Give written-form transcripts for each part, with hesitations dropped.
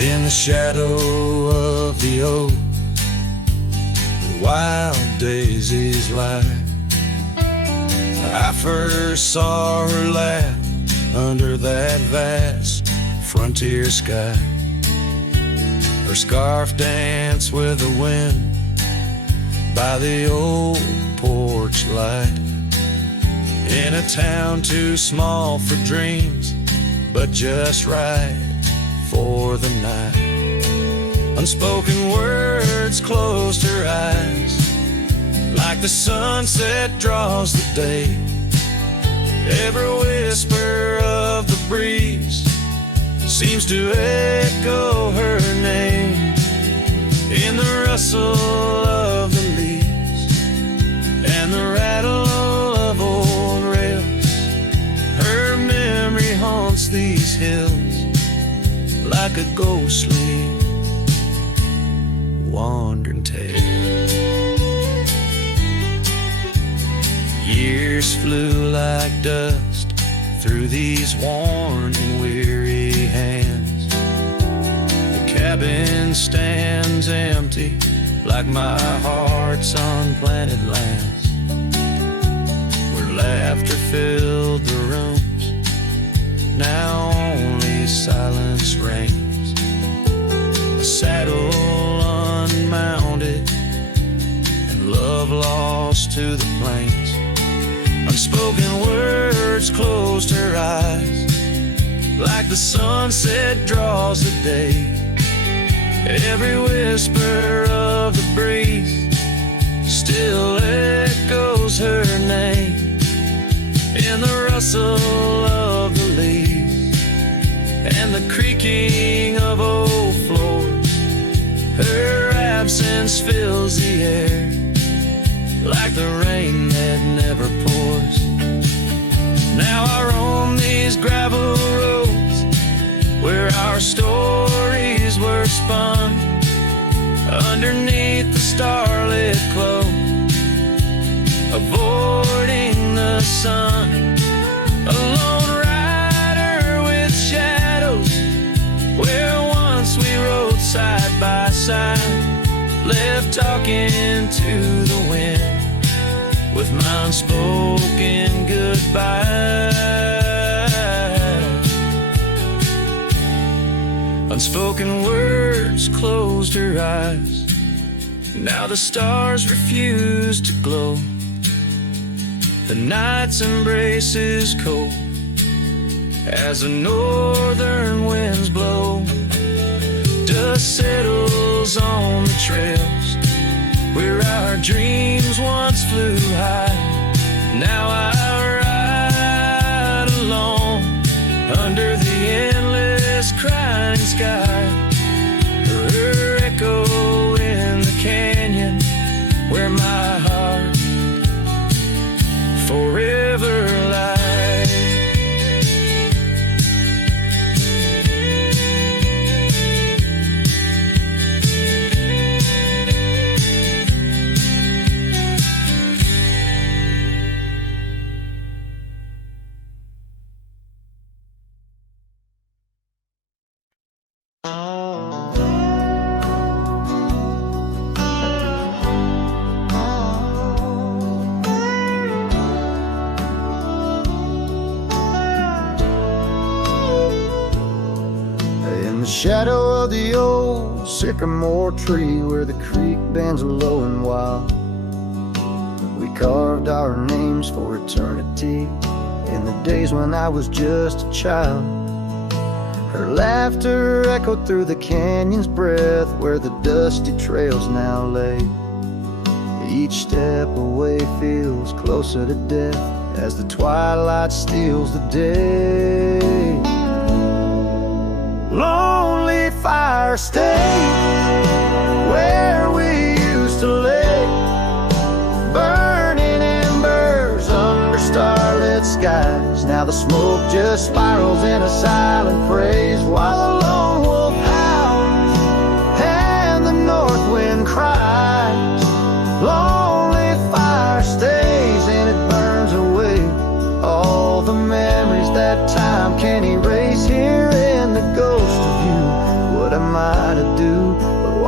In the shadow of the oak, the wild daisies lie. I first saw her laugh under that vast frontier sky. Her scarf danced with the wind by the old porch light. In a town too small for dreams, but just right for the night. Unspoken words closed her eyes, like the sunset draws the day. Every whisper of the breeze seems to echo her name. In the rustle of the leaves and the rattle of old rails, her memory haunts these hills like a ghostly wandering tale. Years flew like dust through these worn and weary hands. The cabin stands empty like my heart's unplanted lands, where laughter filled the rooms, now only silence reigns. A saddle unmounted and love lost to the plains. Unspoken words closed her eyes, like the sunset draws the day. Every whisper of the breeze still echoes her name. In the rustle of the leaves and the creaking of old floors, her absence fills the air like the rain that never pours. Now I roam these gravel roads where our stories were spun, underneath the starlit cloak, avoiding the sun. A lone rider with shadows, where once we rode side by side, left talking to the wind with my unspoken goodbye. Unspoken words closed her eyes. Now the stars refuse to glow. The night's embrace is cold as the northern winds blow. Dust settles on the trails where our dreams once flew high. Now I ride alone under the endless crying sky. Her echo in the canyon where my heart forever lies. Shadow of the old sycamore tree where the creek bends low and wild, we carved our names for eternity in the days when I was just a child. Her laughter echoed through the canyon's breath where the dusty trails now lay. Each step away feels closer to death as the twilight steals the day. Lonely fire stay where we used to lay, burning embers under starlit skies. Now the smoke just spirals in a silent praise while the lone wolf howls and the north wind cries. Lonely fire stays and it burns away all the memories that time can't erase. Here in the ghost of you, what am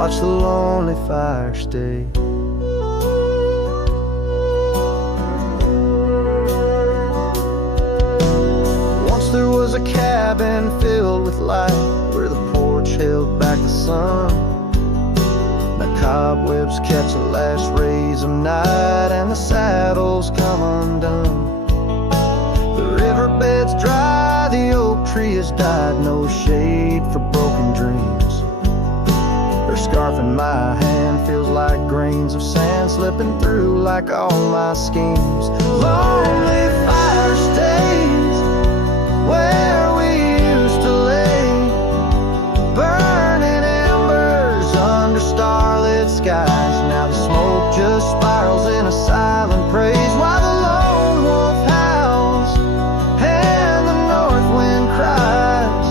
watch the lonely fire stay. Once there was a cabin filled with light, where the porch held back the sun. Now cobwebs catch the last rays of night, and the saddles come undone. The riverbed's dry, the oak tree has died, no shade for broken dreams. Her scarf in my hand feels like grains of sand slipping through like all my schemes. Lonely fire stays where we used to lay, burning embers under starlit skies. Now the smoke just spirals in a silent praise, while the lone wolf howls and the north wind cries.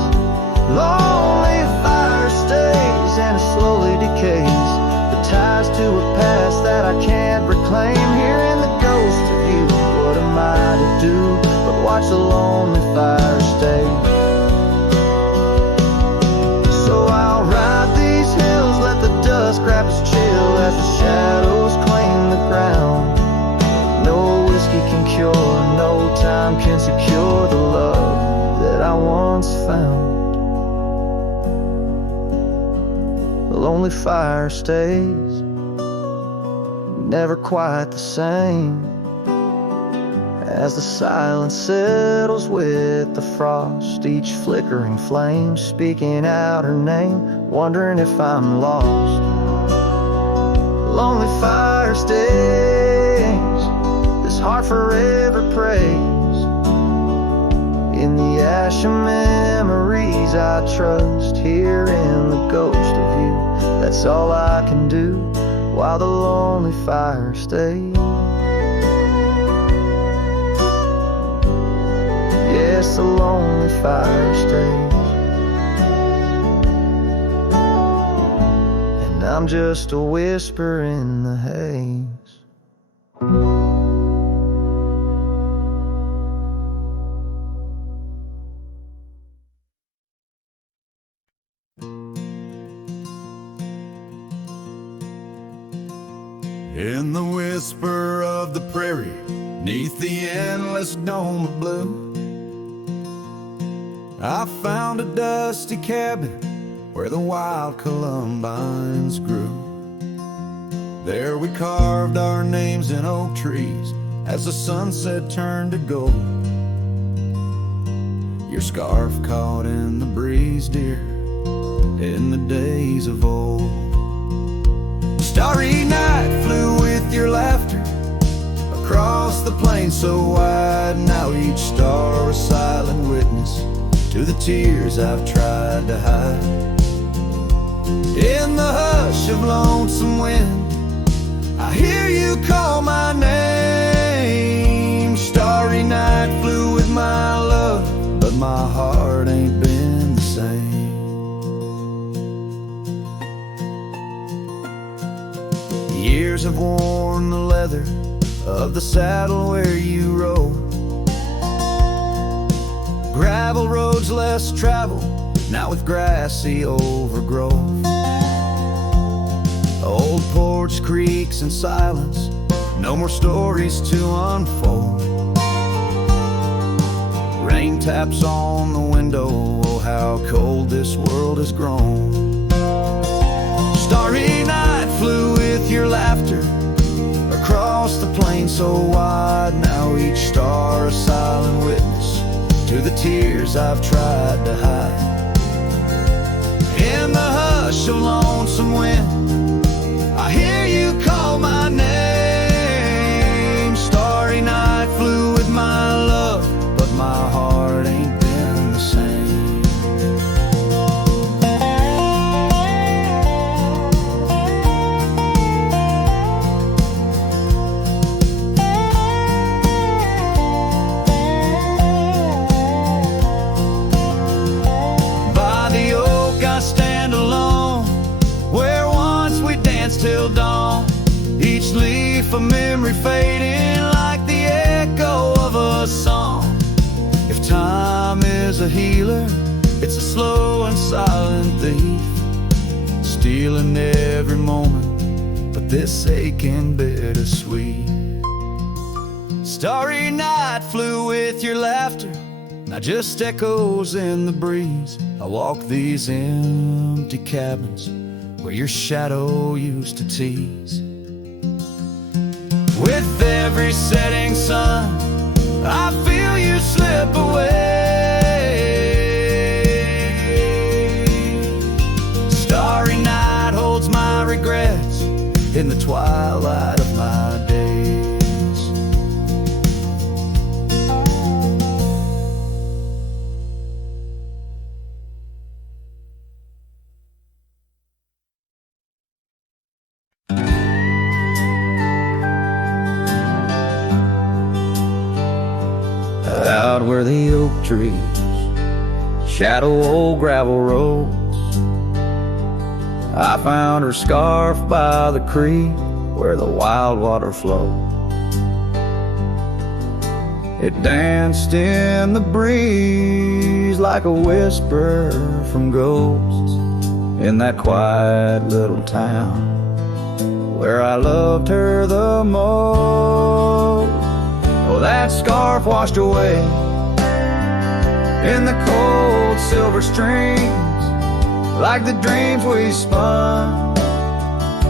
Lonely fire stays and it slowly decays, the ties to a past that I can't reclaim. Hearing the ghost of you, what am I to do but watch the lonely fire stay? So I'll ride these hills, let the dust grab its chill as the shadows claim the ground. No whiskey can cure, no time can secure the love that I once found. The lonely fire stays, never quite the same, as the silence settles with the frost, each flickering flame speaking out her name, wondering if I'm lost. Lonely fire stays, this heart forever prays. In the ash of memories I trust, here in the ghost of you, that's all I can do while the lonely fire stays. Yes, the lonely fire stays, and I'm just a whisper in the haze. In the whisper of the prairie, neath the endless dome of blue, I found a dusty cabin where the wild columbines grew. There we carved our names in oak trees as the sunset turned to gold. Your scarf caught in the breeze, dear, in the days of old. Starry night flew with your laughter across the plain so wide. Now each star a silent witness to the tears I've tried to hide. In the hush of lonesome wind, I hear you call my name. Starry night flew with my love, but my heart ain't been the same. Years have worn the leather of the saddle where you rode. Gravel roads less traveled, now with grassy overgrowth. Old porch creaks in silence, no more stories to unfold. Rain taps on the window, oh how cold this world has grown. Starry night flew with your laughter across the plain so wide. Now each star a silent witness to the tears I've tried to hide. In the hush of lonesome wind, I hear you call my name. Starry night flew with my love, but my heart ain't been the same. Till dawn, each leaf a memory fading like the echo of a song. If time is a healer, it's a slow and silent thief, stealing every moment, but this aching bittersweet. Starry night flew with your laughter, not just echoes in the breeze. I walk these empty cabins where your shadow used to tease. With every setting sun, I feel you slip away. Starry night holds my regrets in the twilight of my days. Out where the oak trees shadow old gravel roads, I found her scarf by the creek where the wild water flowed. It danced in the breeze like a whisper from ghosts in that quiet little town where I loved her the most. Oh, that scarf washed away in the cold silver streams, like the dreams we spun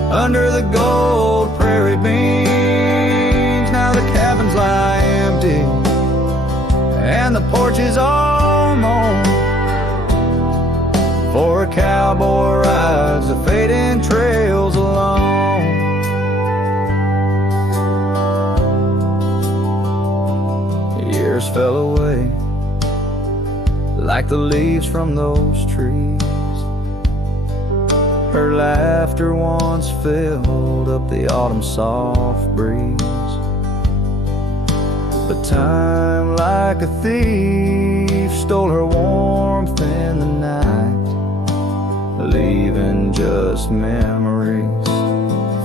under the gold prairie beams. Now the cabins lie empty and the porch is all mown, for a cowboy rides the fading trails alone. Years fell away like the leaves from those trees. Her laughter once filled up the autumn soft breeze. But time, like a thief, stole her warmth in the night, leaving just memories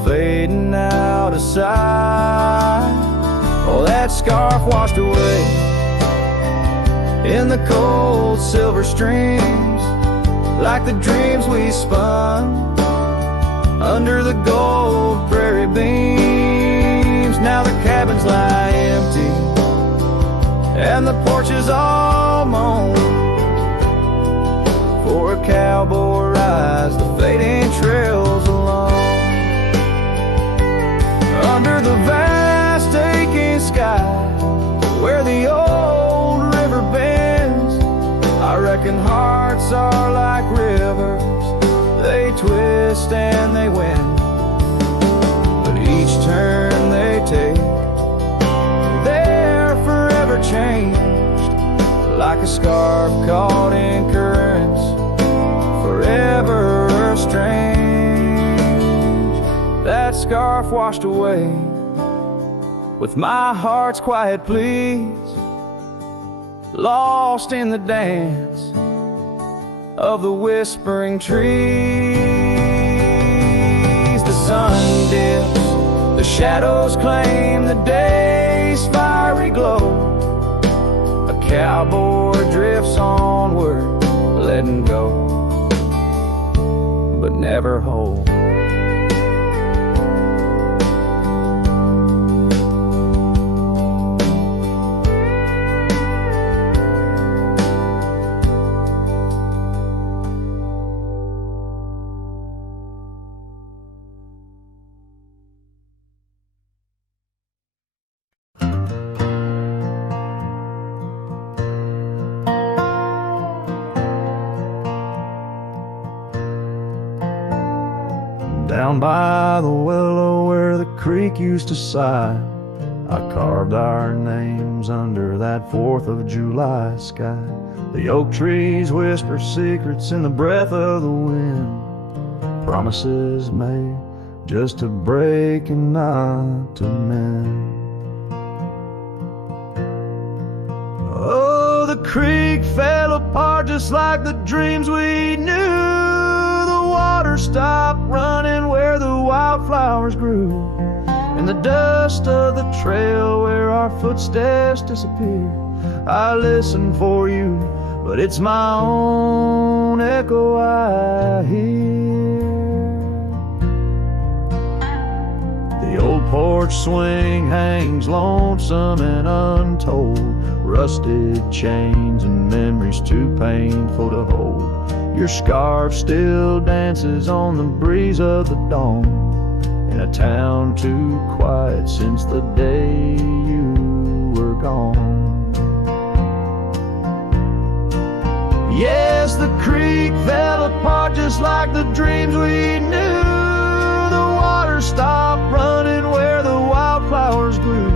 fading out of sight. Oh, that scarf washed away in the cold silver streams, like the dreams we spun under the gold prairie beams. Now the cabins lie empty and the porch is all mown, for a cowboy rides the fading trails alone. Under the vast aching sky where the old river bends, I reckon hearts are like rivers, they twist and they win. But each turn they take, they're forever changed, like a scarf caught in currents, forever estranged. That scarf washed away with my heart's quiet pleas, lost in the dance of the whispering trees. The sun dips, the shadows claim the day's fiery glow. A cowboy drifts onward, letting go, but never hold. Down by the willow where the creek used to sigh, I carved our names under that 4th of July sky. The oak trees whisper secrets in the breath of the wind, promises made just to break and not to mend. Oh, the creek fell apart just like the dreams we knew. The water stopped running where the wildflowers grew, in the dust of the trail where our footsteps disappear. I listen for you, but it's my own echo I hear. porch swing hangs lonesome and untold. Rusted chains and memories too painful to hold. Your scarf still dances on the breeze of the dawn, in a town too quiet since the day you were gone. Yes, the creek fell apart just like the dreams we knew. The water stopped running where the wildflowers grew.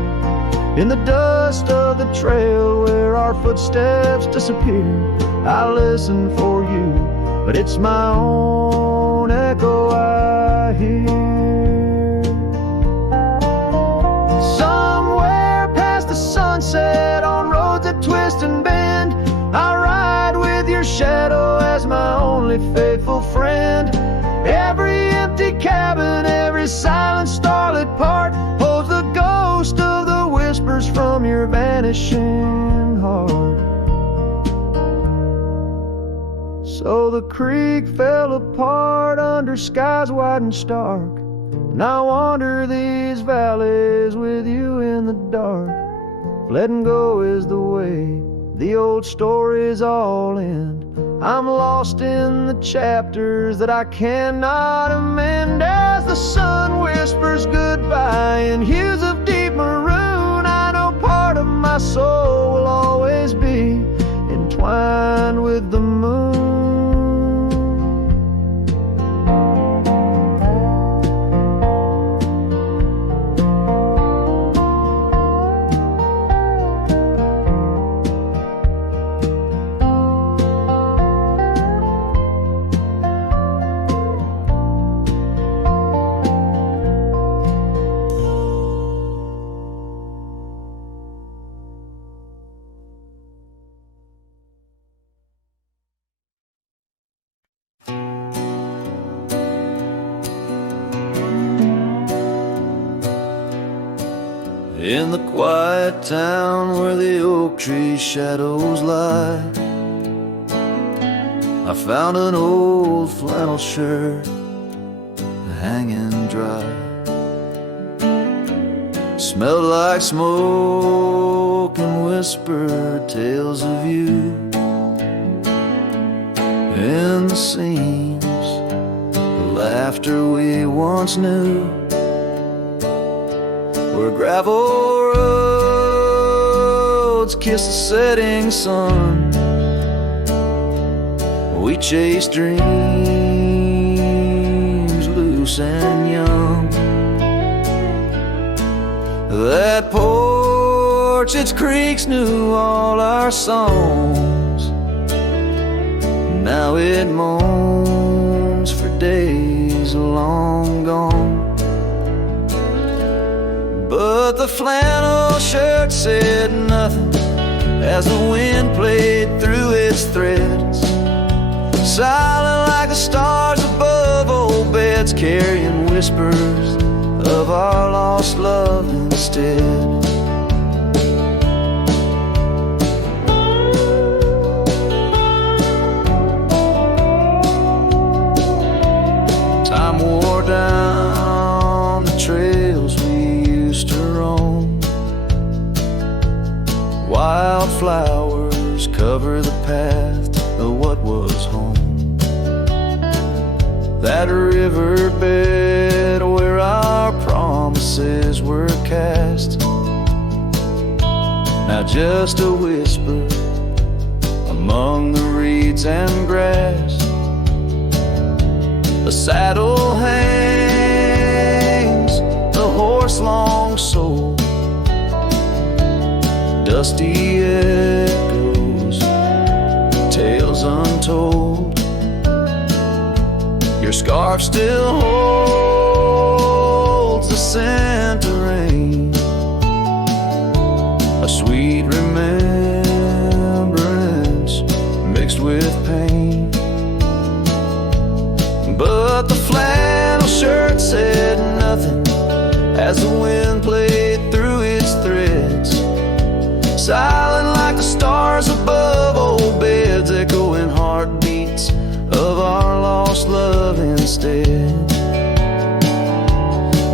In the dust of the trail where our footsteps disappeared, I listen for you, but it's my own echo I hear. Somewhere past the sunset on roads that twist and bend, I ride with your shadow as my only faithful friend. Every empty cabin, every silent starlit part holds the ghost of the whispers from your vanishing heart. So the creek fell apart under skies wide and stark, and I wander these valleys with you in the dark. Letting go is the way the old stories all end. I'm lost in the chapters that I cannot amend. As the sun whispers goodbye in hues of deep maroon, I know part of my soul will always be entwined with the moon. In the quiet town where the oak tree shadows lie, I found an old flannel shirt hanging dry. Smelled like smoke and whispered tales of you. In the seams, the laughter we once knew, where gravel roads kiss the setting sun. We chase dreams loose and young. That porch, its creaks knew all our songs. Now it moans for days long gone. But the flannel shirt said nothing as the wind played through its threads, silent like the stars above old beds, carrying whispers of our lost love instead. Time wore down the trails we used to roam. Wildflowers cover the path of what was home. That riverbed where our promises were cast, now just a whisper among the reeds and grass. The saddle hangs, the horse long sold, dusty echoes, tales untold. Your scarf still holds the scent of rain, a sweet remembrance mixed with pain. But the flannel shirt said nothing as the wind played through its threads, silent like the stars above old beds, echoing heartbeats of our lost love instead.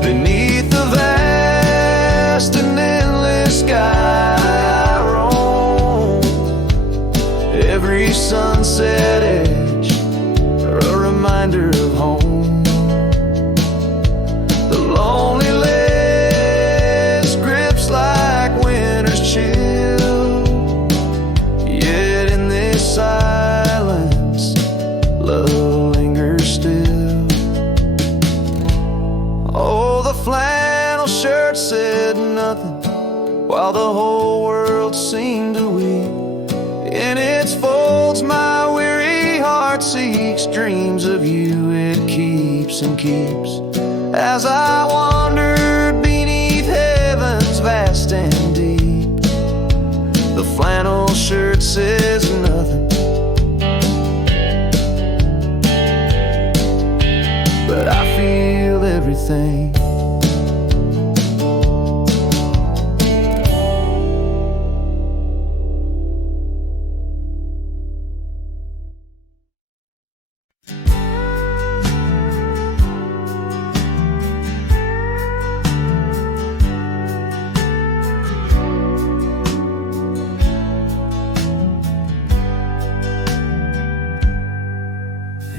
Beneath the valley reminder of home. The loneliness grips like winter's chill, yet in this silence, love lingers still. Oh, the flannel shirt said nothing, while the whole world seemed to weep. In its folds my weary heart seeks dreams of you. It keeps and keeps as I wandered beneath heaven's vast and deep. The flannel shirt says nothing, but I feel everything.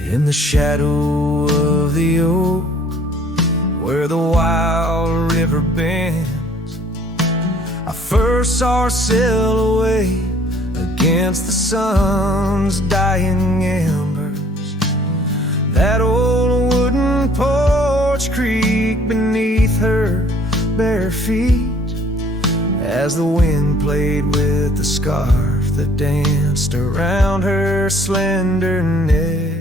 In the shadow of the oak, where the wild river bends, I first saw her silhouette against the sun's dying embers. That old wooden porch creaked beneath her bare feet as the wind played with the scarf that danced around her slender neck.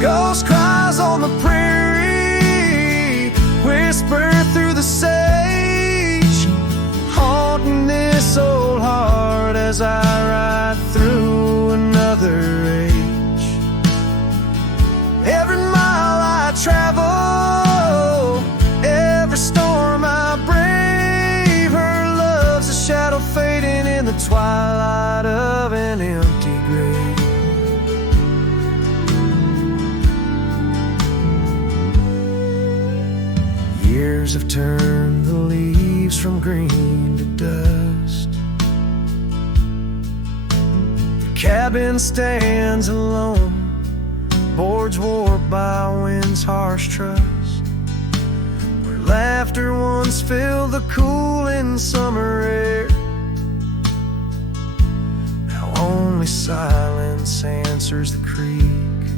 Ghost cries on the prairie whisper through the sage, haunting this old heart as I ride through another age. Every mile I travel, every storm I brave, her love's a shadow fading in the twilight of an empty grave. Years have turned the leaves from green to dust. The cabin stands alone, boards warped by wind's harsh trust, where laughter once filled the cooling summer air. Now only silence answers the creak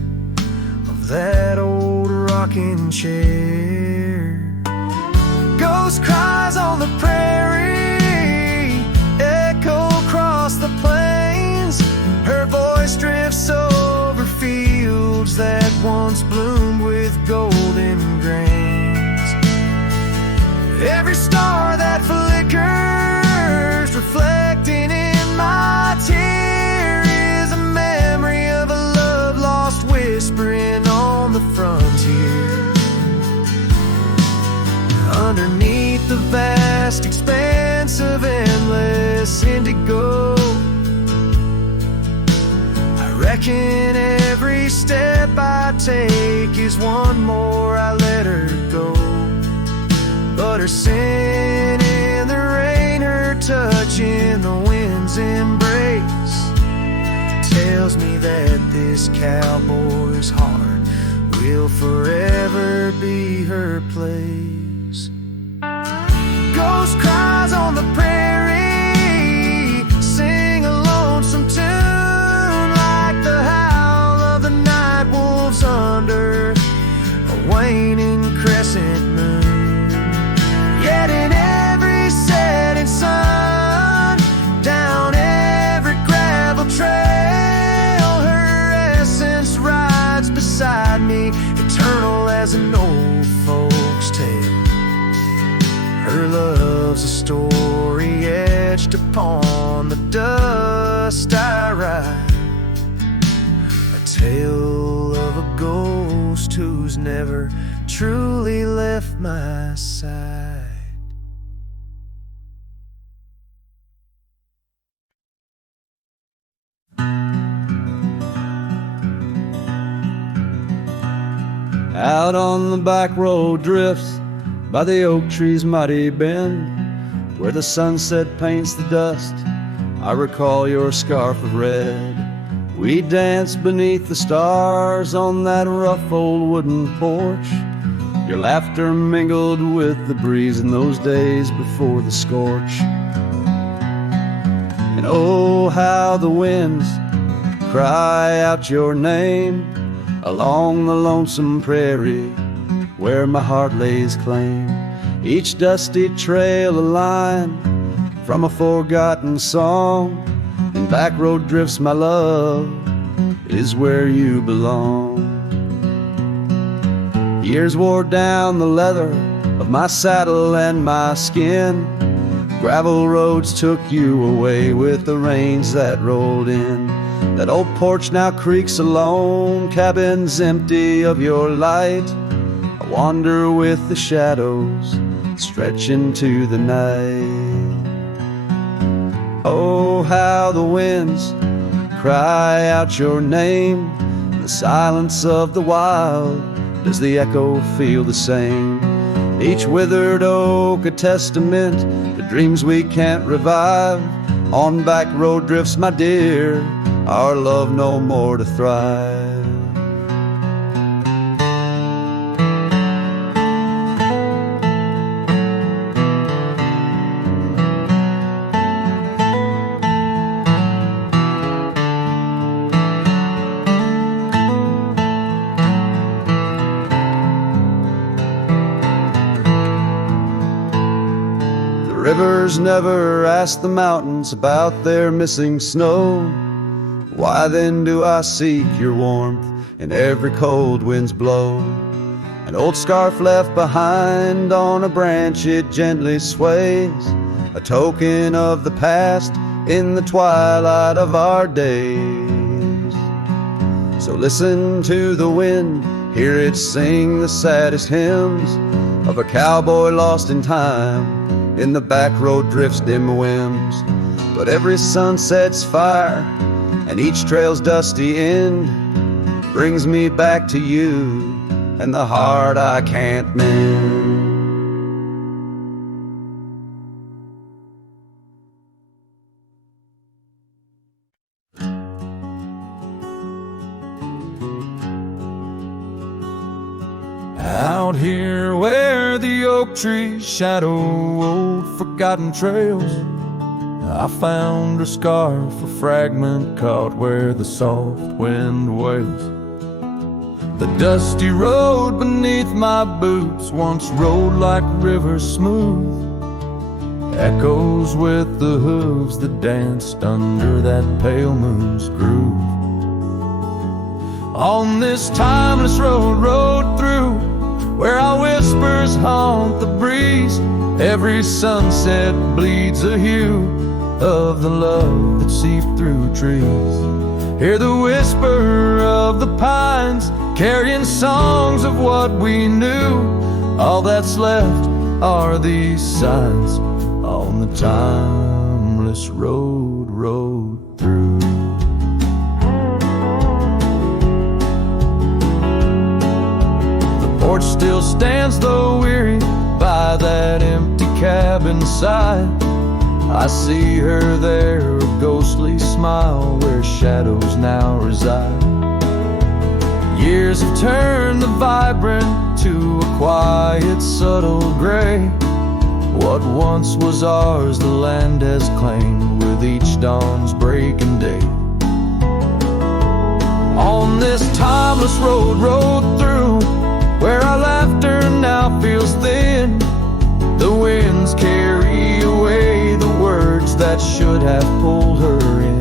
of that old rocking chair. Ghost cries on the prairie echo across the plains. Her voice drifts over fields that once bloomed with golden grains. Every star that flickers, reflecting in my tear, is a memory of a love lost whispering on the frontier. Underneath the vast expanse of endless indigo, I reckon every step I take is one more I let her go. But her sin in the rain, her touch in the wind's embrace, tells me that this cowboy's heart will forever be her place. Ghost cries on the prairie, sing a lonesome tune like the howl of the night wolves under a waning crescent moon. Yet in every setting sun, down every gravel trail, her essence rides beside me, eternal as an old folk's tale. Her love's a story etched upon the dust I ride, a tale of a ghost who's never truly left my side. Out on the back road drifts by the oak tree's mighty bend, where the sunset paints the dust, I recall your scarf of red We danced beneath the stars on that rough old wooden porch. Your laughter mingled with the breeze in those days before the scorch. And oh, how the winds cry out your name along the lonesome prairie where my heart lays claim. Each dusty trail a line from a forgotten song, and back road drifts, my love, is where you belong. Years wore down the leather of my saddle and my skin. Gravel roads took you away with the rains that rolled in. That old porch now creaks alone, cabins empty of your light. I wander with the shadows stretch into the night. Oh, how the winds cry out your name. In the silence of the wild, does the echo feel the same? Each withered oak a testament to dreams we can't revive. On back road drifts, my dear, our love no more to thrive. Rivers never ask the mountains about their missing snow. Why then do I seek your warmth in every cold wind's blow? An old scarf left behind on a branch, it gently sways, a token of the past in the twilight of our days. So listen to the wind, hear it sing the saddest hymns of a cowboy lost in time in the back road drifts dim whims. But every sunset's fire and each trail's dusty end brings me back to you and the heart I can't mend. Out here where the oak trees shadow old forgotten trails, I found a scarf, a fragment caught where the soft wind wails. The dusty road beneath my boots once rolled like rivers smooth, echoes with the hooves that danced under that pale moon's groove. On this timeless road rode through, where our whispers haunt the breeze. Every sunset bleeds a hue of the love that seeped through trees. Hear the whisper of the pines carrying songs of what we knew. All that's left are these signs on the timeless road rode through. The porch still stands though weary by that empty cabin side. I see her there, a ghostly smile where shadows now reside. Years have turned the vibrant to a quiet, subtle gray. What once was ours, the land has claimed with each dawn's breaking day. On this timeless road rode through, where our laughter now feels thin. The winds carry away the words that should have pulled her in.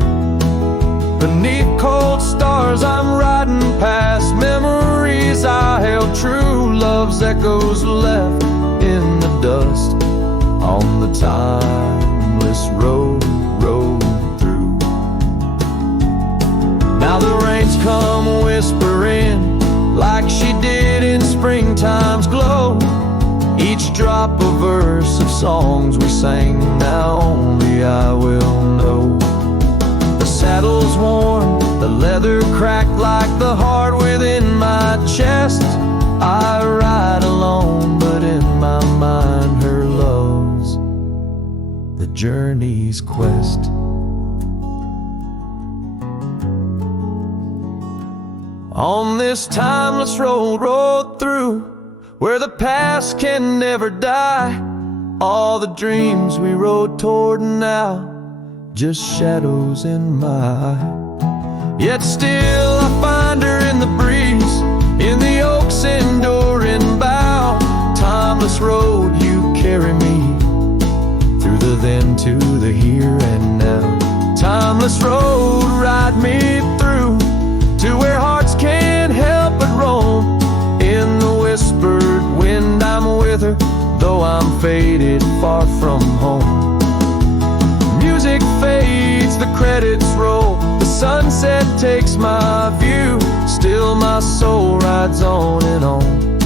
Beneath cold stars I'm riding past memories I held true. Love's echoes left in the dust on the timeless road rode through. Now the rains come whispering like she did in springtime's glow. Each drop a verse of songs we sang, now only I will know. The saddle's worn, the leather cracked like the heart within my chest. I ride alone, but in my mind her love's the journey's quest. On this timeless road, rode through, where the past can never die. All the dreams we rode toward now, just shadows in my eye. Yet still I find her in the breeze, in the oak's enduring bough. Timeless road, you carry me through the then to the here and now. Timeless road, ride me through to where hearts can't help but roam. In the whispered wind I'm with her, though I'm faded far from home. Music fades, the credits roll, the sunset takes my view. Still my soul rides on and on,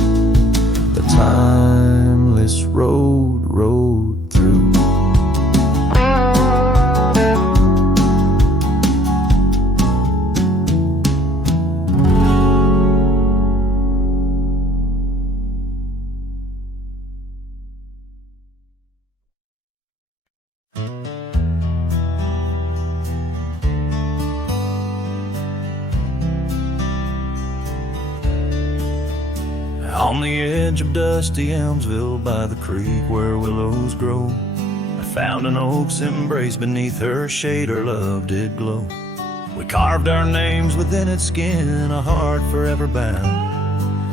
the timeless road, rode through. On the edge of dusty Elmsville, by the creek where willows grow, I found an oak's embrace. Beneath her shade her love did glow. We carved our names within its skin, a heart forever bound,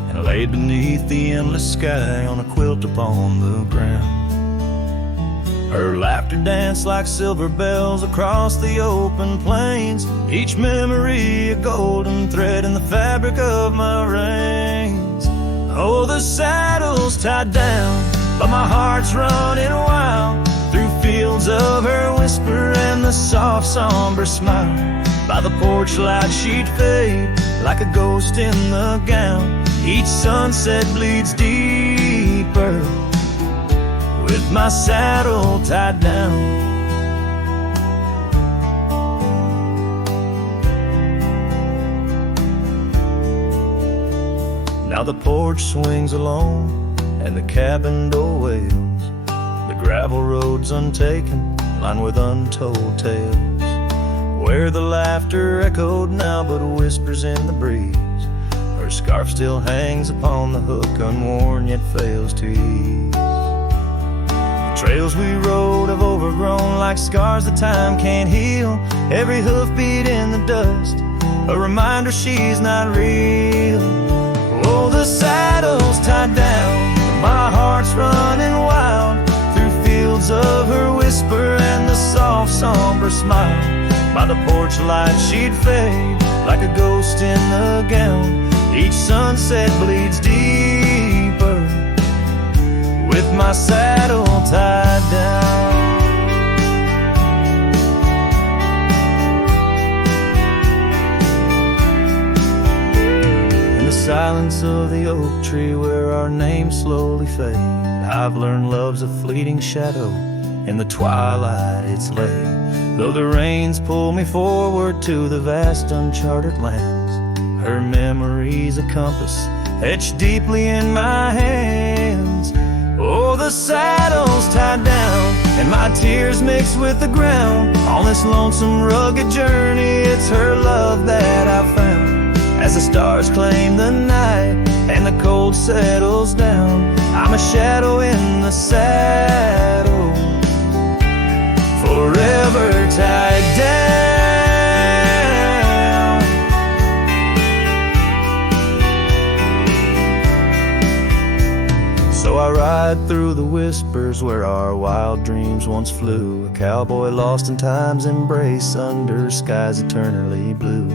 and laid beneath the endless sky on a quilt upon the ground. Her laughter danced like silver bells across the open plains, each memory a golden thread in the fabric of my reins. Oh, the saddle's tied down, but my heart's running wild through fields of her whisper and the soft somber smile. By the porch light she'd fade like a ghost in the gown. Each sunset bleeds deeper with my saddle tied down. Now the porch swings alone and the cabin door wails. The gravel road's untaken, lined with untold tales, where the laughter echoed now but whispers in the breeze. Her scarf still hangs upon the hook, unworn yet fails to ease. The trails we rode have overgrown like scars that time can't heal. Every hoofbeat in the dust, a reminder she's not real. Oh, the saddle's tied down, my heart's running wild through fields of her whisper and the soft somber smile. By the porch light she'd fade like a ghost in the gown. Each sunset bleeds deeper with my saddle tied down. Silence of the oak tree where our names slowly fade, I've learned love's a fleeting shadow. In the twilight it's late, though the rains pull me forward to the vast uncharted lands. Her memory's a compass etched deeply in my hands. Oh, the saddle's tied down and my tears mix with the ground. On this lonesome rugged journey, it's her love that I found. As the stars claim the night and the cold settles down, I'm a shadow in the saddle, forever tied down. So I ride through the whispers where our wild dreams once flew, a cowboy lost in time's embrace under skies eternally blue.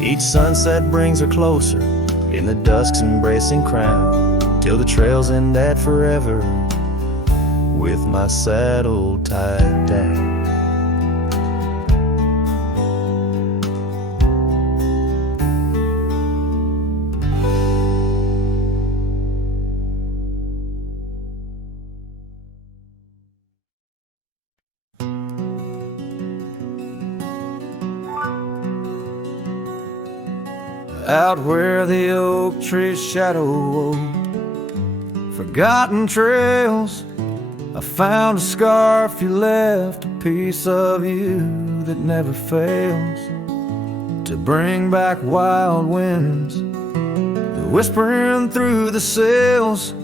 Each sunset brings her closer in the dusk's embracing crown, till the trails end at forever with my saddle tied down. Out where the oak tree's shadow wove forgotten trails, I found a scarf you left, a piece of you that never fails to bring back wild winds whispering through the cells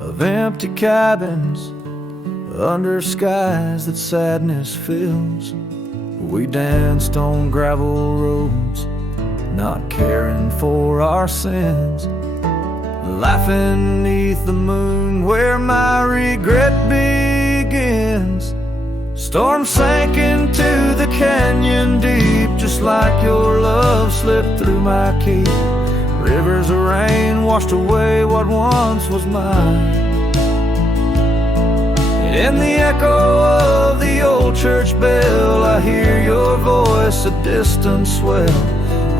of empty cabins under skies that sadness fills. We danced on gravel roads, not caring for our sins, laughing neath the moon where my regret begins. Storm sank into the canyon deep, just like your love slipped through my key. Rivers of rain washed away what once was mine. In the echo of the old church bell, I hear your voice, a distant swell,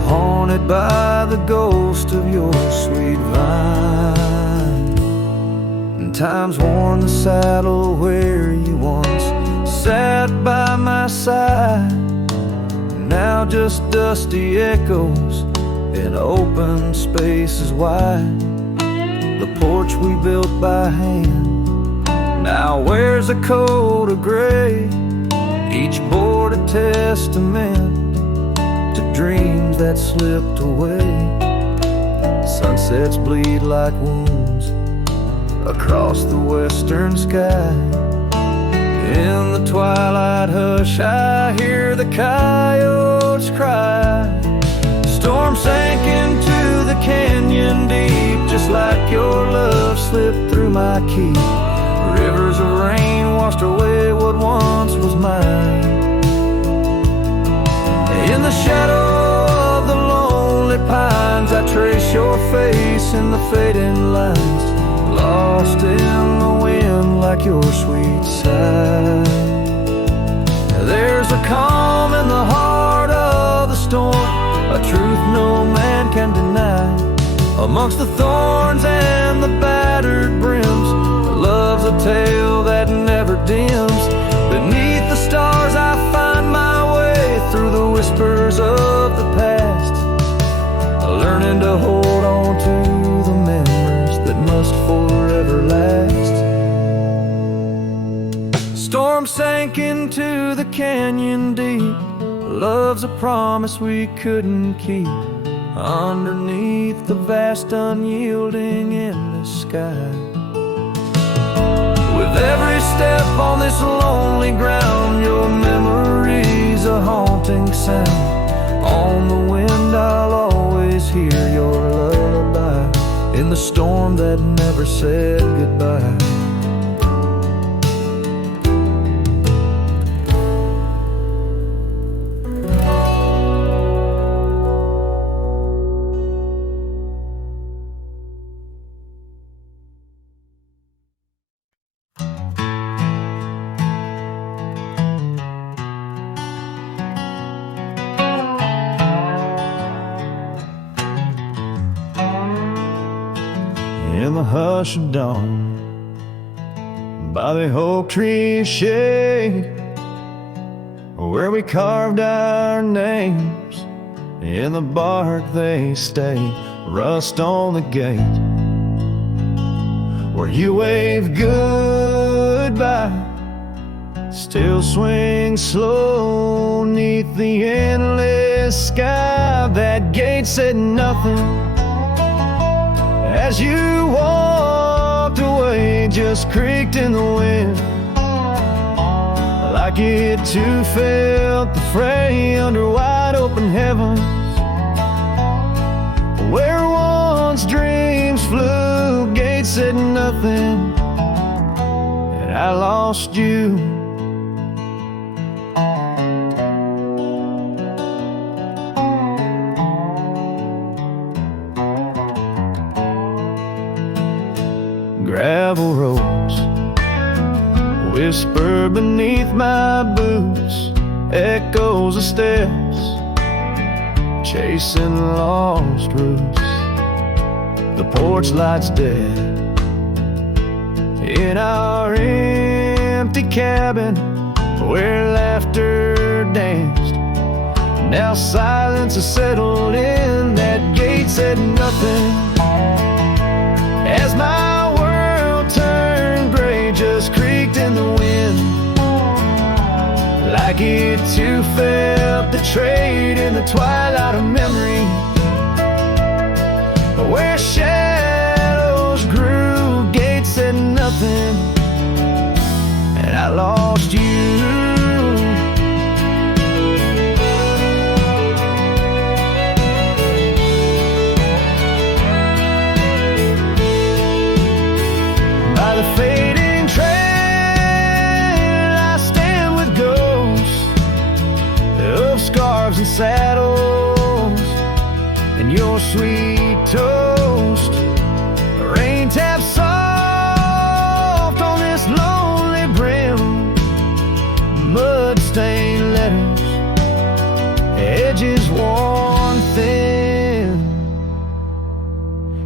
haunted by the ghost of your sweet vine. And time's worn the saddle where you once sat by my side, now just dusty echoes in open spaces wide. The porch we built by hand now wears a coat of gray, each board a testament to dreams that slipped away. Sunsets bleed like wounds across the western sky. In the twilight hush I hear the coyotes cry. Storm sank into the canyon deep, just like your love slipped through my key. Rivers of rain washed away what once was mine. In the shadow of the lonely pines, I trace your face in the fading lines, lost in the wind like your sweet sigh. There's a calm in the heart of the storm, a truth no man can deny. Amongst the thorns and the battered brims, love's a tale that never dims. Beneath the stars I find my way through the whispers of the past, learning to hold on to the memories that must forever last. Storm sank into the canyon deep, love's a promise we couldn't keep, underneath the vast unyielding endless sky. With every step on this lonely ground, your memory's a haunting sound. On the wind I'll always hear your lullaby, in the storm that never said goodbye. In the hush of dawn, by the oak tree shade, where we carved our names, in the bark they stay, rust on the gate, where you wave goodbye, still swing slow neath the endless sky. That gate said nothing as you walked away, just creaked in the wind, like it too felt the fray under wide open heavens, where once dreams flew. Gate said nothing, and I lost you. Gravel roads whisper beneath my boots, echoes of steps chasing lost roots. The porch lights dead in our empty cabin where laughter danced. Now silence has settled in. That gate said nothing as my turned gray, just creaked in the wind, like it too felt betrayed in the twilight of memory, where shadows grew. Gates said nothing, and I lost you. By the fading trail, I stand with ghosts of scarves and saddles, and your sweet toast. Rain taps soft on this lonely brim, mud-stained letters, edges worn thin,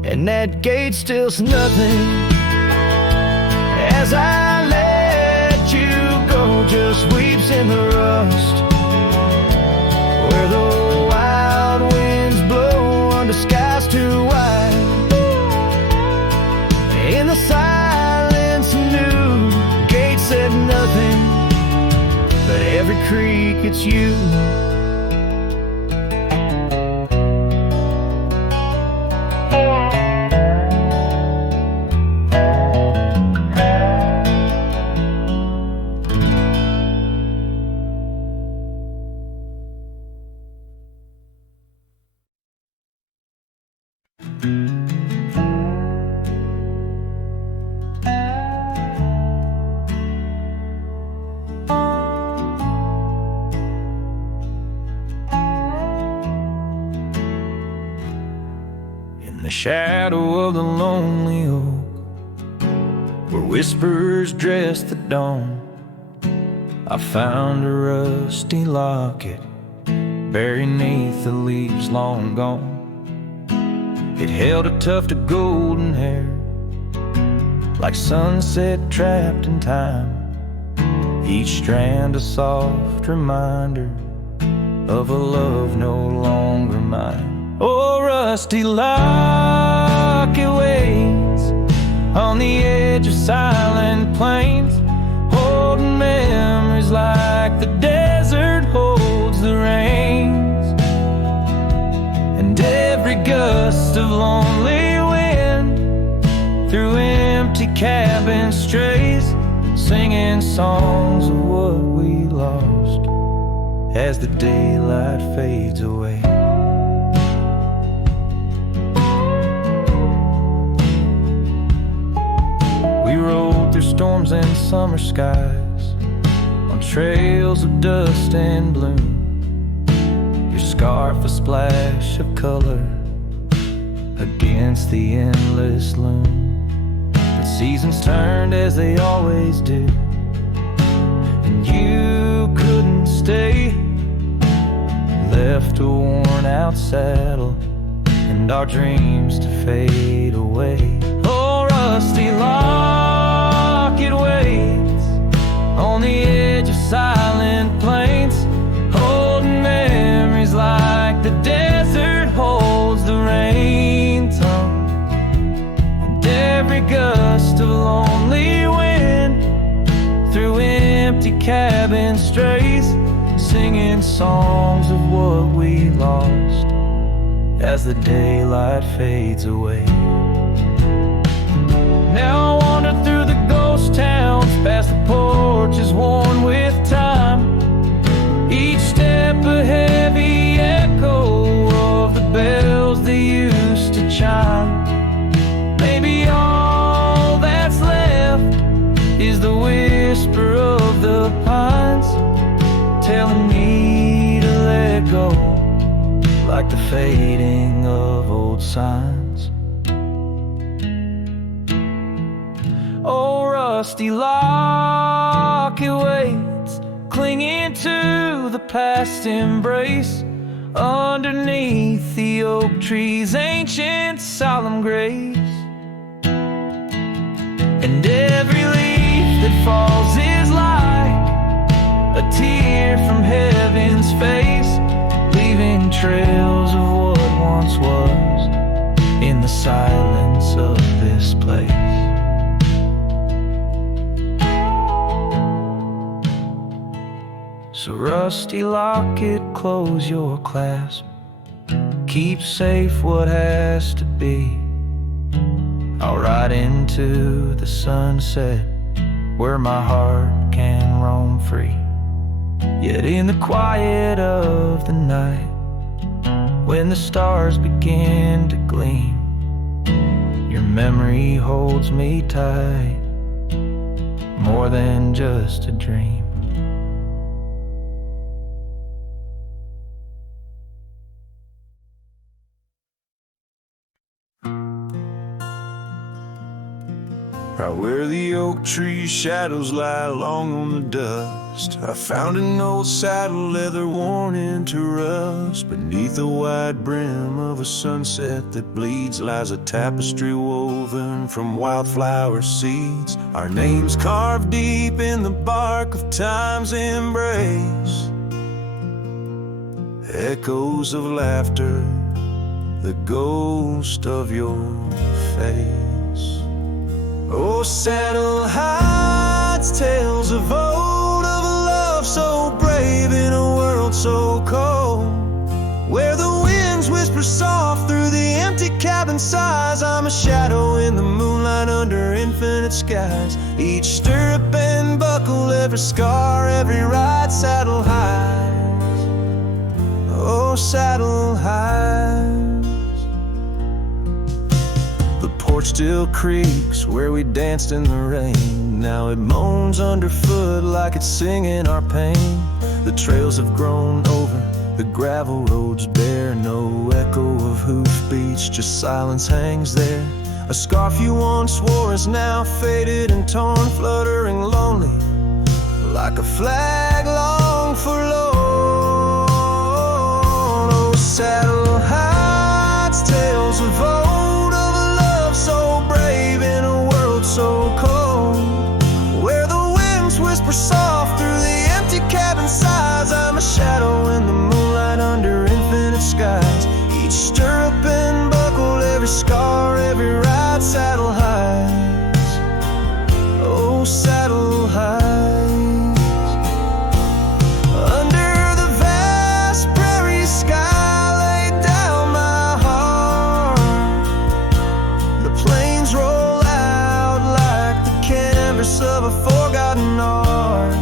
and that gate still's nothing. As I let you go, just weeps in the rust, where the wild winds blow under skies too wide. In the silence new, gate said nothing, but every creak it's you. The shadow of the lonely oak, where whispers dress the dawn, I found a rusty locket buried neath the leaves long gone. It held a tuft of golden hair, like sunset trapped in time, each strand a soft reminder of a love no longer mine. Oh, rusty locket waits on the edge of silent plains, holding memories like the desert holds the rains. And every gust of lonely wind through empty cabins strays, singing songs of what we lost as the daylight fades away. We rode through storms and summer skies on trails of dust and bloom, your scarf a splash of color against the endless loom. The seasons turned as they always do, and you couldn't stay, left a worn out saddle and our dreams to fade away. Oh, rusty locket waits on the edge of silent plains, holding memories like the desert holds the rain tongue. And every gust of lonely wind through empty cabin strays, singing songs of what we lost as the daylight fades away. Now I wander through the ghost towns, past the porches worn with time, each step a heavy echo of the bells they used to chime. Maybe all that's left is the whisper of the pines, telling me to let go, like the fading of old signs. Oh, rusty locket waits, clinging to the past embrace, underneath the oak tree's ancient solemn grace. And every leaf that falls is like a tear from heaven's face, leaving trails of what once was in the silence of this place. So rusty locket, close your clasp, keep safe what has to be. I'll ride into the sunset where my heart can roam free. Yet in the quiet of the night, when the stars begin to gleam, your memory holds me tight, more than just a dream. Right where the oak tree shadows lie long on the dust, I found an old saddle leather worn into rust. Beneath the wide brim of a sunset that bleeds lies a tapestry woven from wildflower seeds. Our names carved deep in the bark of time's embrace, echoes of laughter, the ghost of your face. Oh, saddle hides tales of old, of a love so brave in a world so cold, where the winds whisper soft through the empty cabin sighs. I'm a shadow in the moonlight under infinite skies. Each stirrup and buckle, every scar, every ride, saddle hides. Oh, saddle hides. The porch still creaks where we danced in the rain. Now it moans underfoot like it's singing our pain. The trails have grown over, the gravel roads bare. No echo of hoofbeats, just silence hangs there. A scarf you once wore is now faded and torn, fluttering lonely like a flag long forlorn. Oh, saddle hides tales of old, of a love so brave in a world so cold, where the winds whisper soft through the empty cabin sighs. I'm a shadow in the moonlight under infinite skies. Each stirrup and buckle, every scar, every ride, saddle hides. Oh, saddle hides. Under the vast prairie sky laid down my heart. The plains roll out like the canvas of a forgotten art.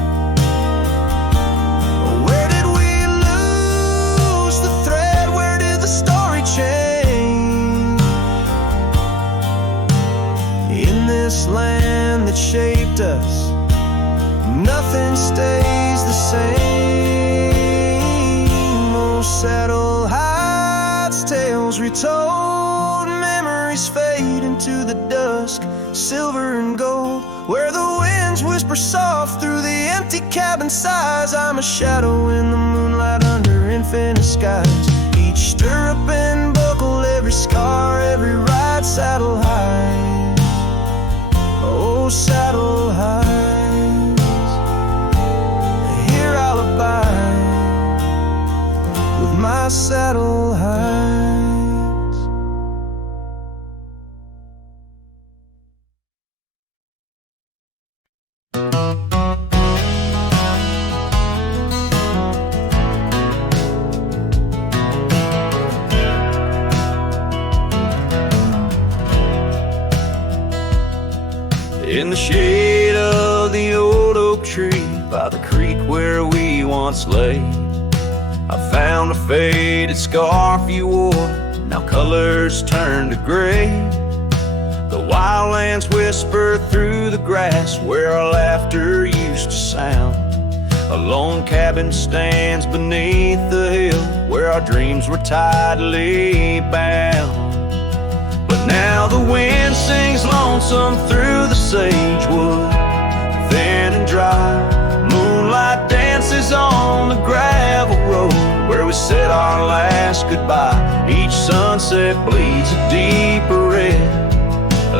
Where did we lose the thread? Where did the story change? In this land that shaped us, nothing stays the same. Oh, saddle hides tales retold, memories fade into the dusk, silver and gold, where the winds whisper soft through the empty cabin sighs. I'm a shadow in the moonlight under infinite skies. Each stirrup and buckle, every scar, every ride, saddle hides. Oh, saddle hides. Here I'll abide with my saddle hides. In the shade of the old oak tree by the creek where we once lay, I found a faded scarf you wore, now colors turned to gray. The wildlands whisper through the grass where our laughter used to sound. A lone cabin stands beneath the hill where our dreams were tidally bound. But now the wind sings lonesome through the sagewood, thin and dry. Moonlight dances on the gravel road where we said our last goodbye. Each sunset bleeds a deeper red,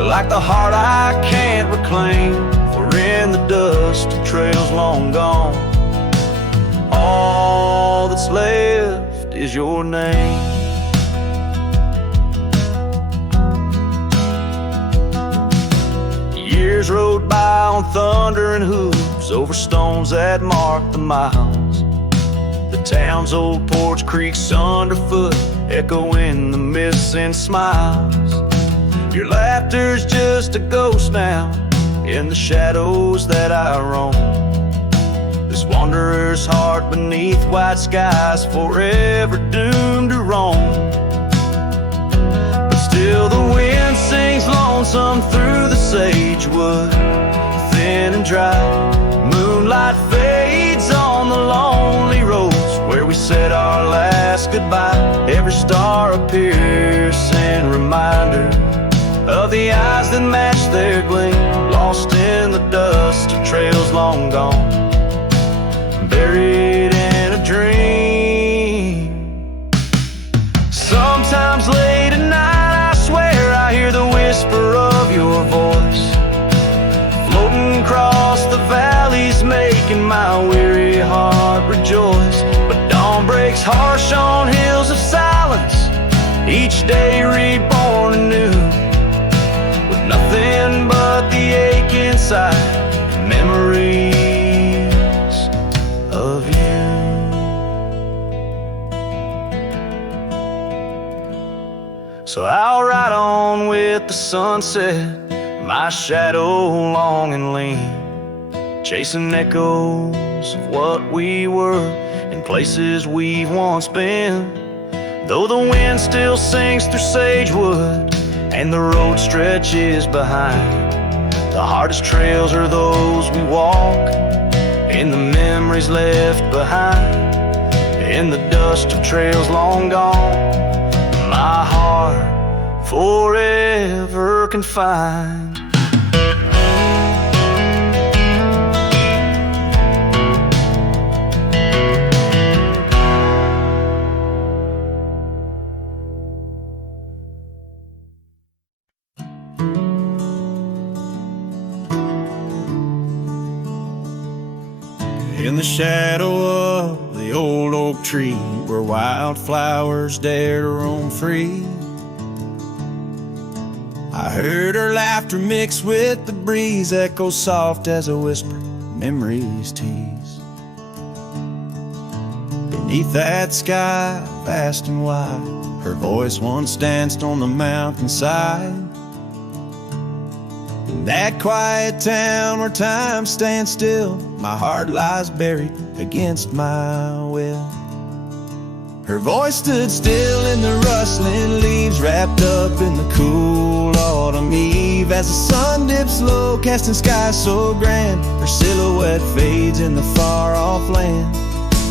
like the heart I can't reclaim. For in the dust of trails long gone, all that's left is your name. Years rode by on thunder and hooves over stones that marked the miles. The town's old porch creaks underfoot echoing the missing smiles. Your laughter's just a ghost now in the shadows that I roam. This wanderer's heart beneath white skies, forever doomed to roam. But still the wind sings lonesome through the sagewood, thin and dry. Moonlight fades on the lonely roads where we said our last goodbye. Every star a piercing reminder of the eyes that match their gleam, lost in the dust of trails long gone, buried in a dream. Sometimes late at night I swear I hear the whisper of your voice, floating across the valleys, making my weary heart rejoice. But dawn breaks harsh on hills of silence, each day reborn anew, with nothing but the ache inside, memories of you. So I'll ride on with the sunset, my shadow long and lean, chasing echoes of what we were in places we've once been. Though the wind still sings through sagewood and the road stretches behind, the hardest trails are those we walk in the memories left behind, in the dust of trails long gone, my heart forever confined. In the shadow of the old oak tree, where wildflowers dare to roam free, I heard her laughter mix with the breeze, echo soft as a whisper, memories tease. Beneath that sky, vast and wide, her voice once danced on the mountainside. In that quiet town where time stands still, my heart lies buried against my will. Her voice stood still in the rustling leaves, wrapped up in the cool autumn eve. As the sun dips low, casting skies so grand, her silhouette fades in the far-off land.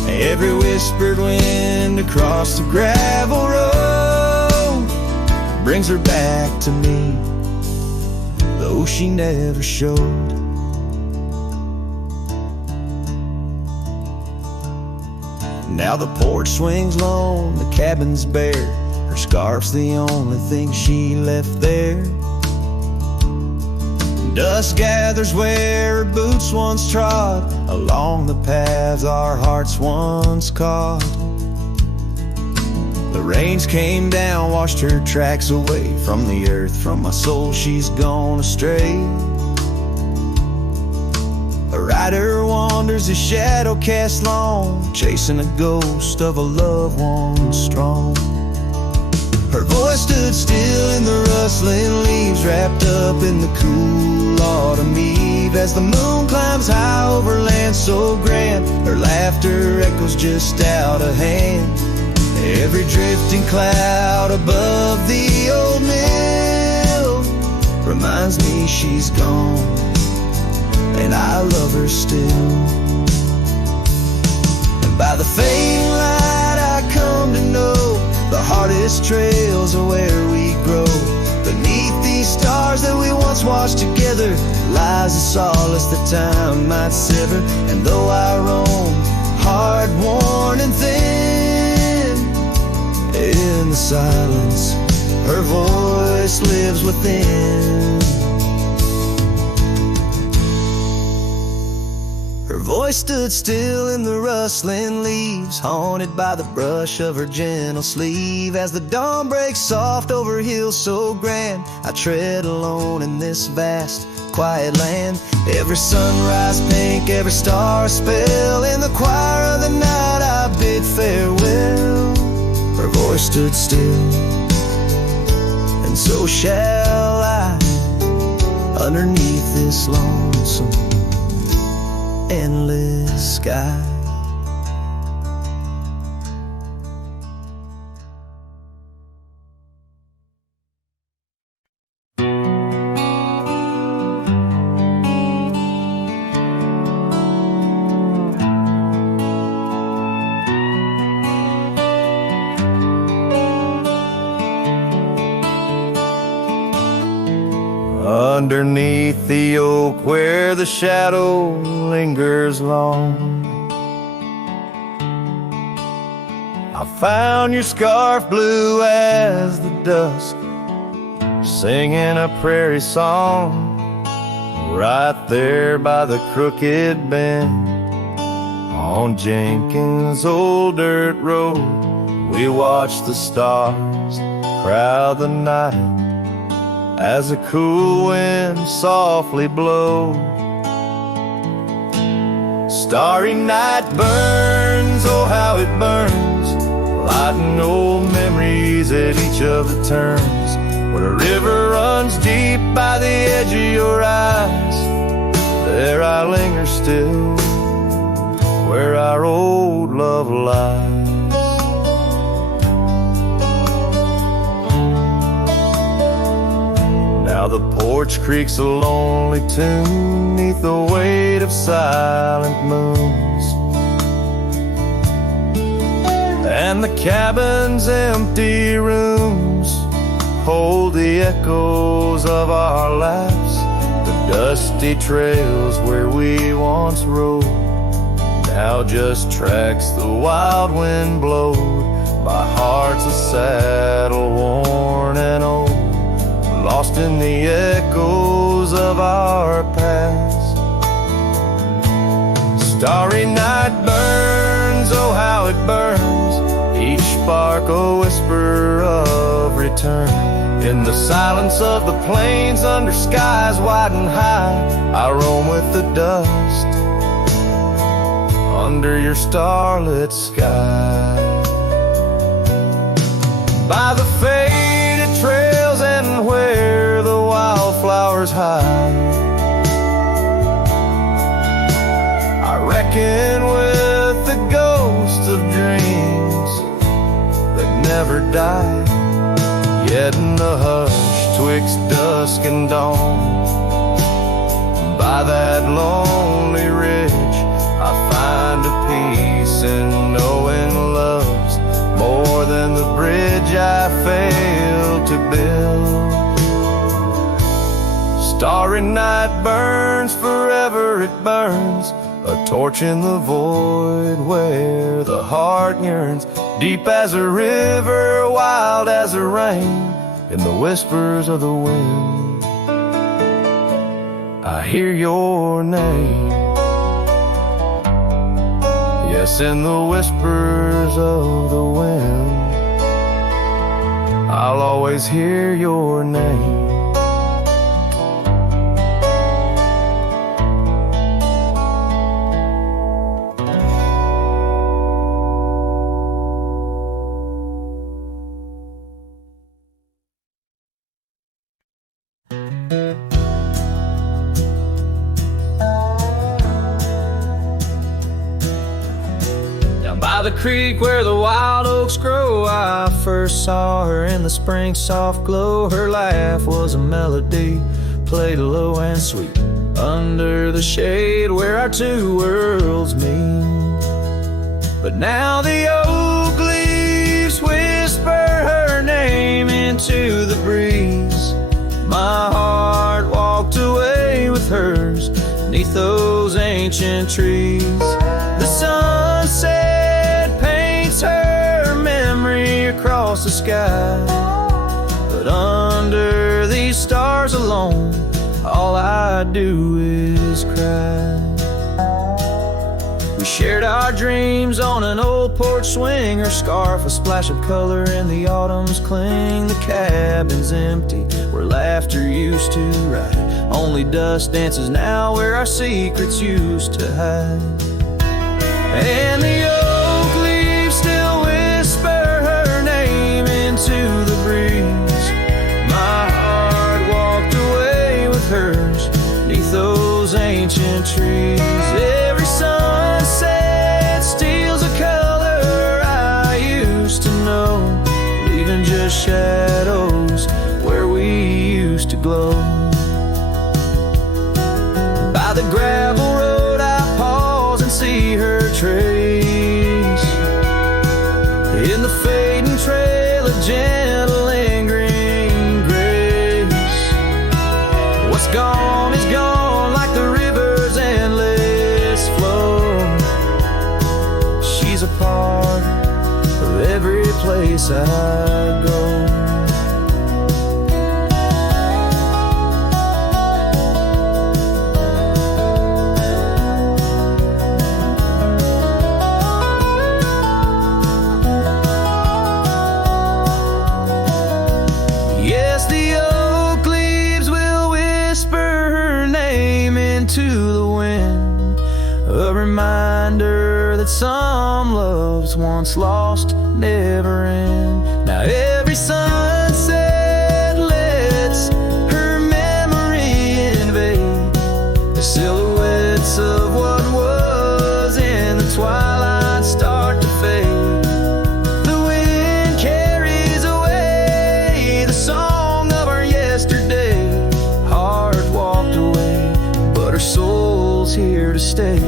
Every whispered wind across the gravel road brings her back to me, though she never showed. Now the porch swings lone, the cabin's bare, her scarf's the only thing she left there. Dust gathers where her boots once trod, along the paths our hearts once caught. The rains came down, washed her tracks away from the earth, from my soul she's gone astray. A rider wanders, his shadow cast long, chasing a ghost of a loved one strong. Her voice stood still in the rustling leaves, wrapped up in the cool autumn eve. As the moon climbs high over land so grand, her laughter echoes just out of hand. Every drifting cloud above the old mill reminds me she's gone, and I love her still. And by the fading light I come to know, the hardest trails are where we grow. Beneath these stars that we once watched together lies a solace that time might sever. And though I roam, heart worn and thin, in the silence her voice lives within. Her voice stood still in the rustling leaves, haunted by the brush of her gentle sleeve. As the dawn breaks soft over hills so grand, I tread alone in this vast, quiet land. Every sunrise pink, every star a spell, in the choir of the night I bid farewell. her voice stood still. And so shall I, underneath this lonesome, endless sky. Underneath the oak where the shadow lingers long, I found your scarf blue as the dusk, singing a prairie song. Right there by the crooked bend on Jenkins' old dirt road, we watched the stars crowd the night as a cool wind softly blows. Starry night burns, oh how it burns, lighting old memories at each of the turns. Where a river runs deep by the edge of your eyes, there I linger still, where our old love lies. Now the porch creaks a lonely tune neath the weight of silent moons, and the cabin's empty rooms hold the echoes of our laughs. The dusty trails where we once rode now just tracks the wild wind blowed by hearts a saddle worn and old, lost in the echoes of our past. Starry night burns, oh how it burns, each spark a whisper of return. In the silence of the plains under skies wide and high, I roam with the dust under your starlit sky. By the faded trails and where the wildflowers hide, I reckon with the ghosts of dreams that never die. Yet in the hush twixt dusk and dawn, by that lonely ridge, I find a peace in knowing love's more than the bridge I failed to build. Starry night burns, forever it burns, a torch in the void where the heart yearns, deep as a river, wild as the rain, in the whispers of the wind I hear your name. Yes, in the whispers of the wind I'll always hear your name. The creek where the wild oaks grow, I first saw her in the spring soft glow. Her laugh was a melody, played low and sweet, under the shade where our two worlds meet. But now the oak leaves whisper her name into the breeze. My heart walked away with hers neath those ancient trees. The sunset her memory across the sky, but under these stars alone, all I do is cry. We shared our dreams on an old porch swing, her scarf a splash of color in the autumn's cling. The cabin's empty where laughter used to ride, only dust dances now where our secrets used to hide. And the oak leaves still whisper her name ancient trees. Every sunset steals a color I used to know, leaving just shadows where we used to glow. By the gravel road I pause and see her trace, in the fading trail a gentle lingering grace. What's gone is gone like the river's endless flow. She's a part of every place I go. To the wind, a reminder that some loves once lost never end. Now every sunset lets her memory invade the silhouettes of what was in the twilight start to fade. The wind carries away the song of our yesterday. Heart walked away, her soul's here to stay.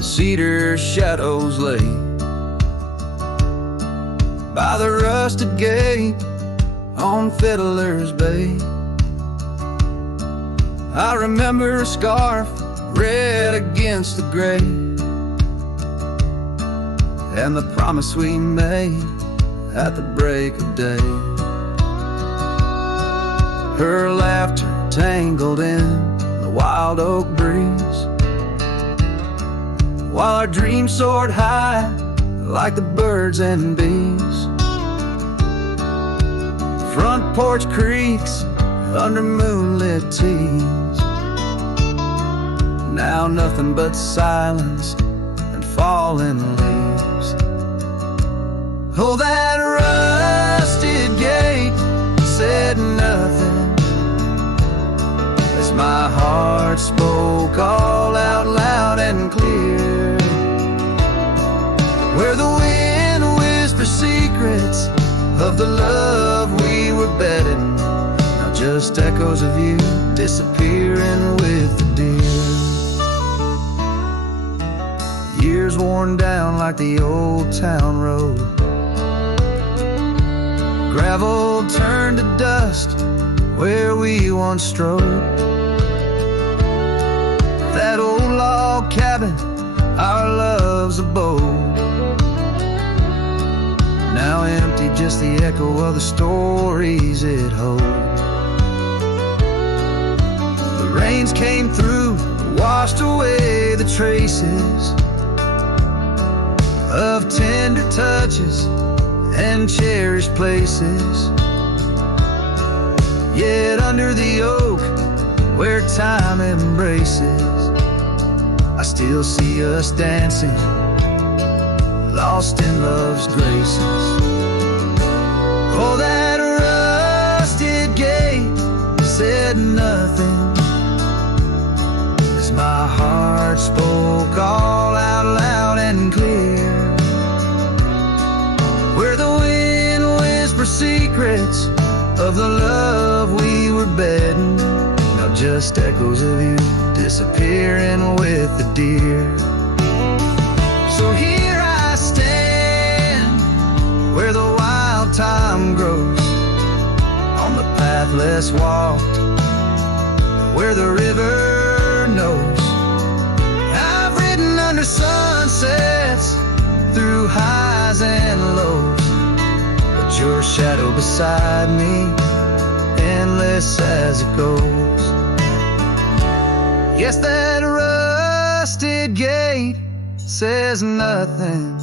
Cedar shadows lay by the rusted gate on Fiddler's Bay. I remember a scarf red against the gray, and the promise we made at the break of day. Her laughter tangled in the wild oak breeze, while our dreams soared high like the birds and bees. Front porch creaks under moonlit teens, now nothing but silence and falling leaves. Oh, that rusted gate said nothing as my heart spoke all out loud and clear. Where the wind whispers secrets of the love we were betting, now just echoes of you disappearing with the deer. Years worn down like the old town road, gravel turned to dust where we once strode. That old log cabin, our love's abode, now empty, just the echo of the stories it holds. The rains came through, washed away the traces of tender touches and cherished places. Yet under the oak where time embraces, I still see us dancing, lost in love's graces. Oh, that rusted gate said nothing as my heart spoke all out loud and clear. Where the wind whispers secrets of the love we were betting, now just echoes of you disappearing with the deer. So here I stand where the wild time grows, on the path less walked, where the river knows. I've ridden under sunsets, through highs and lows, but your shadow beside me endless as it goes. Yes, that rusted gate says nothing,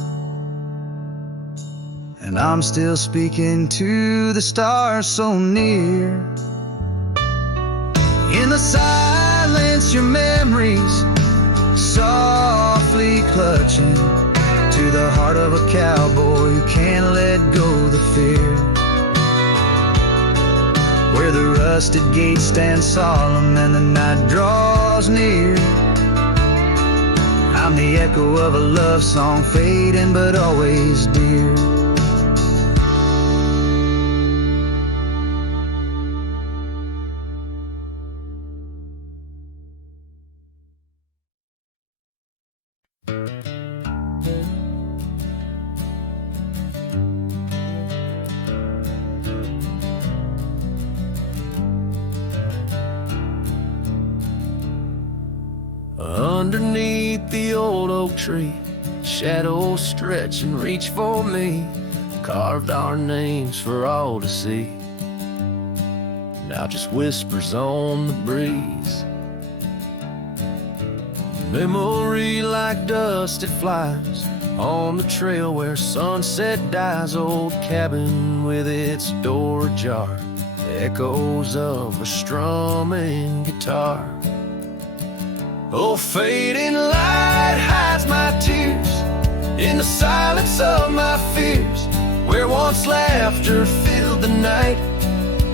and I'm still speaking to the stars so near. In the silence, your memories softly clutching to the heart of a cowboy who can't let go the fear. Where the rusted gate stands solemn and the night draws near, I'm the echo of a love song fading but always dear. Underneath the old oak tree, shadows stretch and reach for me. Carved our names for all to see. Now just whispers on the breeze. Memory like dust, it flies on the trail where sunset dies. Old cabin with its door ajar, echoes of a strumming guitar. Oh, fading light hides my tears in the silence of my fears. Where once laughter filled the night,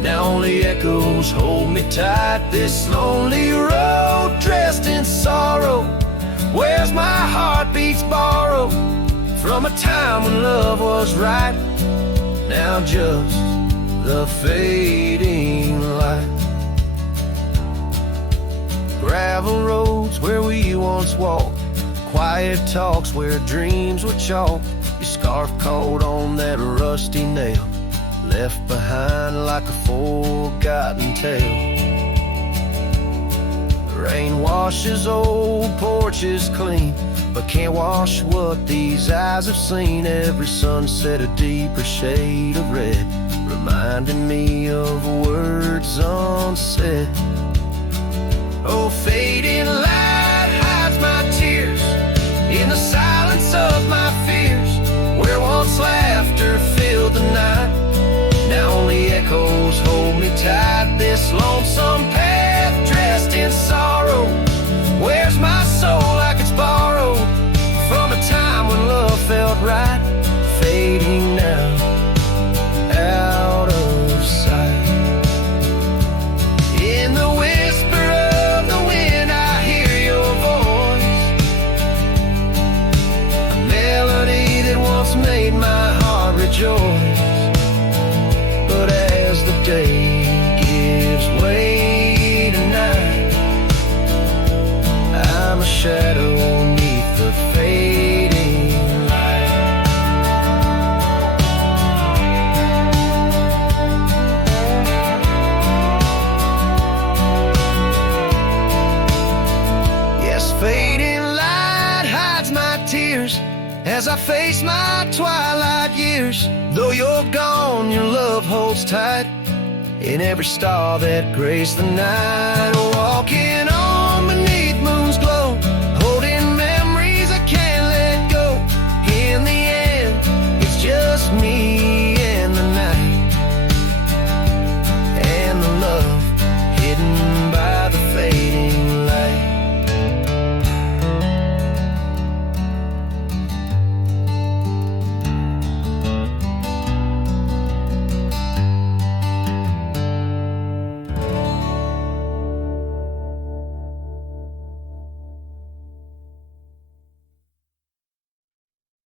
now only echoes hold me tight. This lonely road dressed in sorrow, where's my heartbeats borrowed from a time when love was right. Now just the fading light. Gravel roads where we once walked, quiet talks where dreams were chalk. Your scarf caught on that rusty nail, left behind like a forgotten tale. Rain washes old porches clean, but can't wash what these eyes have seen. Every sunset a deeper shade of red, reminding me of words unsaid. Oh, fading light hides my tears in the silence of my fears. Where once laughter filled the night, now only echoes hold me tight. This lonesome path dressed in sorrow, where's my soul like it's borrowed from a time when love felt right. Fading now, out of sight. In the whisper of the wind I hear your voice, a melody that once made my heart rejoice. But as the day gives way to night, I'm a shadow beneath the fading light. Yes, fading light hides my tears as I face my twilight years. Though you're gone, your love holds tight in every star that graced the night. Walking on